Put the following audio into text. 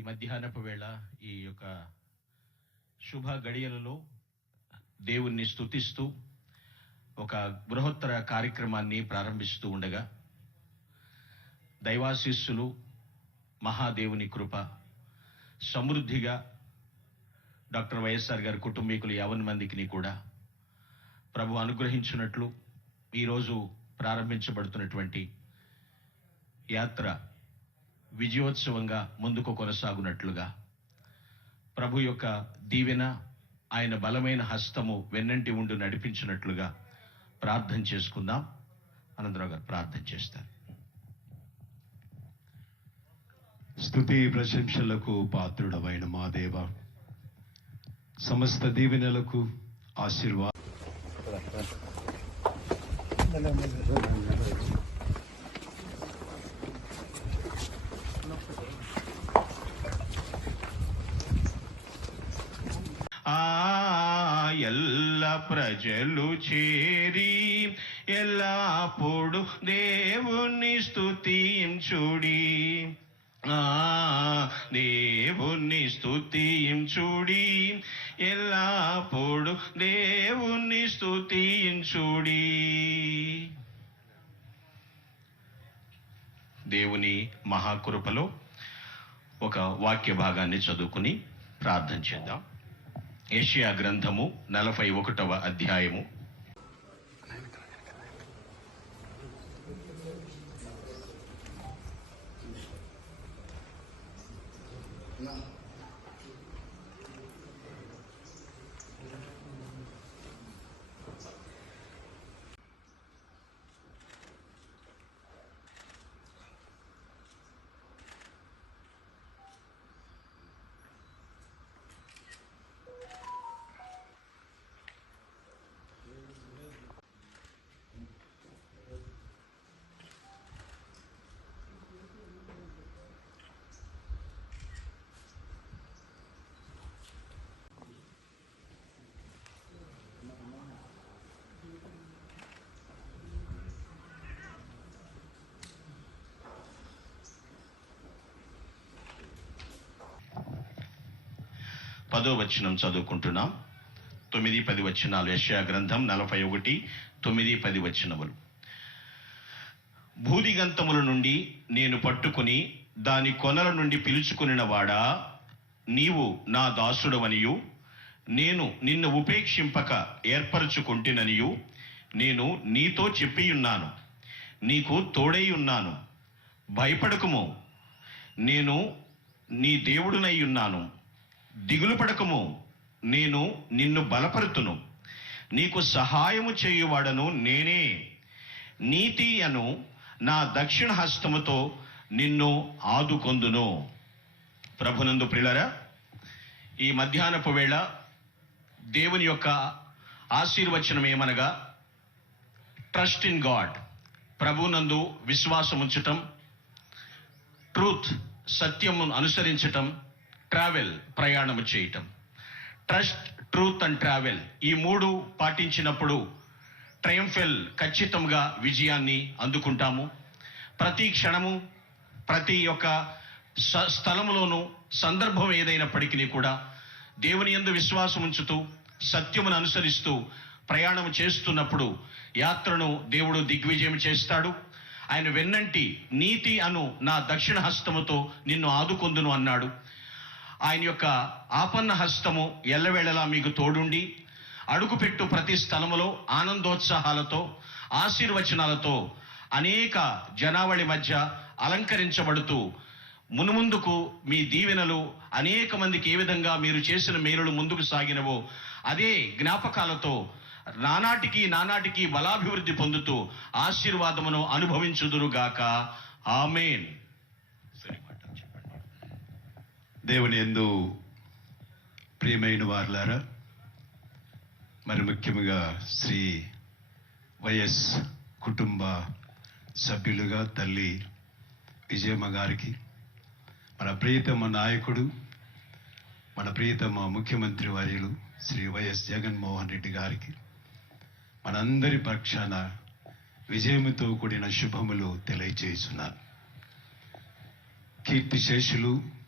ఈ మధ్యాహ్నపు వేళ ఈ యొక్క శుభ గడియలలో దేవుణ్ణి స్తుతిస్తూ ఒక బృహత్తర కార్యక్రమాన్ని ప్రారంభిస్తూ ఉండగా దైవాశీస్సులు మహాదేవుని కృప సమృద్ధిగా డాక్టర్ వైఎస్ఆర్ గారి కుటుంబీకులు యావన్ మందికి కూడా ప్రభు అనుగ్రహించినట్లు ఈరోజు ప్రారంభించబడుతున్నటువంటి యాత్ర విజయోత్సవంగా ముందుకు కొనసాగునట్లుగా. ప్రభు యొక్క దీవెన ఆయన బలమైన హస్తము వెన్నంటి ఉండి నడిపించినట్లుగా ప్రార్థన చేసుకుందాం. అనంతరావు గారు ప్రార్థన చేస్తారు. స్తుతి ప్రశంసలకు పాత్రుడమైన మా దేవ సమస్త దీవెనలకు ఆశీర్వాద ఎల్ల ప్రజలు చేరి ఎల్లప్పుడు దేవుణ్ణి స్థుతించుడి దేవుణ్ణి స్థుతించుడి ఎల్లప్పుడు దేవుణ్ణి స్తుతించుడి. దేవుని మహాకృపలో ఒక వాక్య భాగాన్ని చదువుకుని ప్రార్థన చేద్దాం. ఏషియా గ్రంథము నలభై ఒకటవ అధ్యాయము. పదో వచనం చదువుకుంటున్నాం. తొమ్మిది పది వచనాలు. యెషయా గ్రంథం నలభై ఒకటి తొమ్మిది పది వచనములు. భూదిగంతముల నుండి నేను పట్టుకుని దాని కొనల నుండి పిలుచుకునిన వాడా? నీవు నా దాసుడవనియు. నేను నిన్ను ఉపేక్షింపక ఏర్పరచుకుంటుననియు. నేను నీతో చెప్పియున్నాను. నీకు తోడై ఉన్నాను భయపడకుము. నేను నీ దేవుడునై ఉన్నాను దిగులు పడకము. నేను నిన్ను బలపరుతును. నీకు సహాయము చేయువాడను నేనే. నీతి అను నా దక్షిణ హస్తముతో నిన్ను ఆదుకొందును. ప్రభునందు ప్రిలరా ఈ మధ్యాహ్నపు వేళ దేవుని యొక్క ఆశీర్వచనం ఏమనగా ట్రస్ట్ ఇన్ గాడ్ ప్రభునందు విశ్వాసం ఉంచటం ట్రూత్ సత్యమును అనుసరించటం ట్రావెల్ ప్రయాణము చేయటం. ట్రస్ట్ ట్రూత్ అండ్ ట్రావెల్ ఈ మూడు పాటించినప్పుడు ట్రయంఫెల్ ఖచ్చితంగా విజయాన్ని అందుకుంటాము. ప్రతి క్షణము ప్రతి యొక్క స- స్థలములోనూ సందర్భం ఏదైనప్పటికీ కూడా దేవుని యందు విశ్వాసం ఉంచుతూ సత్యమును అనుసరిస్తూ ప్రయాణం చేస్తున్నప్పుడు యాత్రను దేవుడు దిగ్విజయం చేస్తాడు. ఆయన వెన్నంటి నీతి అను నా దక్షిణ హస్తముతో నిన్ను ఆదుకొందును అన్నాడు. ఆయన యొక్క ఆపన్న హస్తము ఎల్లవేళలా మీకు తోడుండి అడుగుపెట్టు ప్రతి స్థలములో ఆనందోత్సాహాలతో ఆశీర్వచనాలతో అనేక జనావళి మధ్య అలంకరించబడుతూ మునుముందుకు మీ దీవెనలు అనేక మందికి ఏ విధంగా మీరు చేసిన మేలులు ముందుకు సాగినవో అదే జ్ఞాపకాలతో నానాటికి నానాటికి బలాభివృద్ధి పొందుతూ ఆశీర్వాదమును అనుభవించుదురుగాక. ఆమెన్. దేవుని ఎందు ప్రియమైన వారులారా మరి ముఖ్యంగా శ్రీ వైఎస్ కుటుంబ సభ్యులుగా తల్లి విజయమ్మ గారికి మన ప్రియతమ నాయకుడు మన ప్రియతమ ముఖ్యమంత్రి వర్యులు శ్రీ వైఎస్ జగన్మోహన్ రెడ్డి గారికి మనందరి పక్షాన విజయముతో కూడిన శుభములు తెలియచేస్తున్నాను. కీర్తిశేషులు